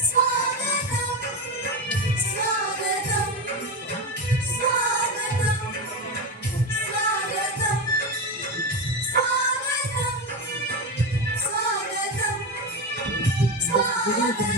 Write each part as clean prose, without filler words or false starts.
स्वागतं स्वागतं स्वागतं स्वागतं स्वागतं स्वागतं स्वागतं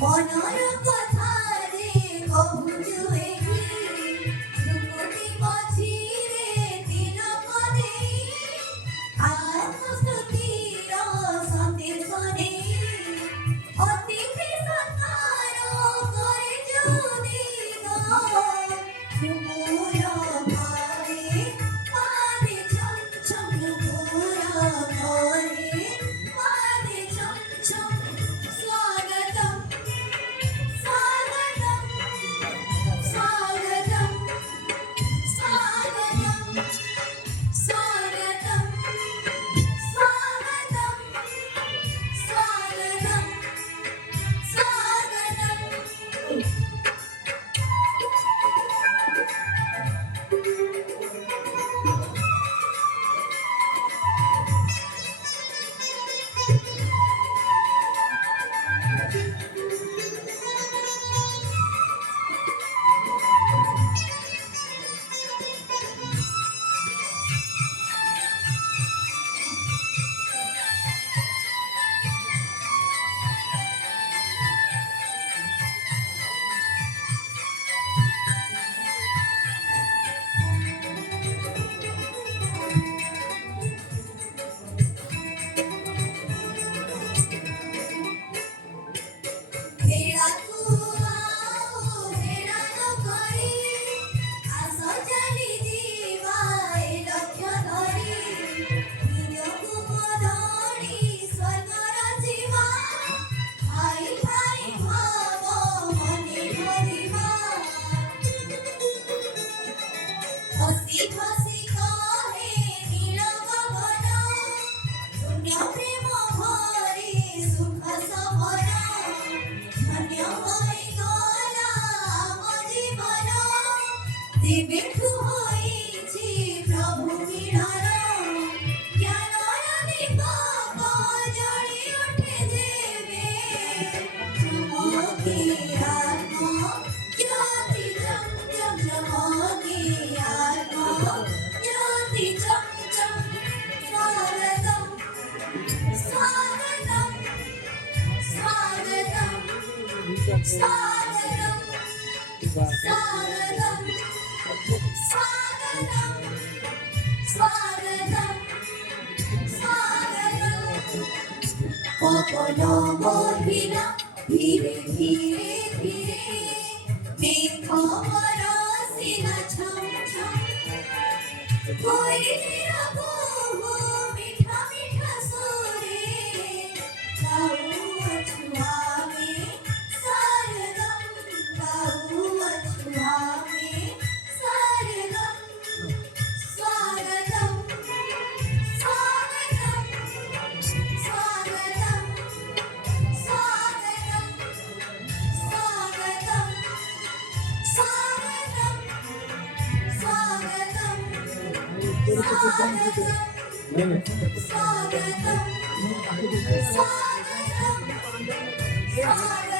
মনর কথা রে কহুছু এহি রূপটি মঝিরে দিন করে আত্মস্তুতির সন্দেশ নেই অতি সৎকার করে যদি নুপুর ঘরে পাদে ছম ছম নুপুর ঘরে পাদে ছম ছম স্বাগতম स्वागतं स्वागतं स्वागतं स्वागतं स्वागतं स्वागतं দিব্যু হয়েছে প্রভু মিলন জ্ঞানর দীপক জ্বলি ওঠে দেবে চমকে আত্ম জ্যোতি চম চম চমকে আত্ম জ্যোতি চম চম স্বাগতম স্বাগতম স্বাগতম স্বাগতম स्वागतं स्वागतं स्वागतं स्वागतं কখনো মহিলা ধীরে ধীরে ধীরে মেঘ বরসিনা ছম ছম কোয়েলের বহু মিঠা মিঠা সুরে গাও ছুয়াবে सरगम गाऊ छुआवे सरगम स्वागतम स्वागतम स्वागतम स्वागतम स्वागतम स्वागतम स्वागतम स्वागतम स्वागतम स्वागतम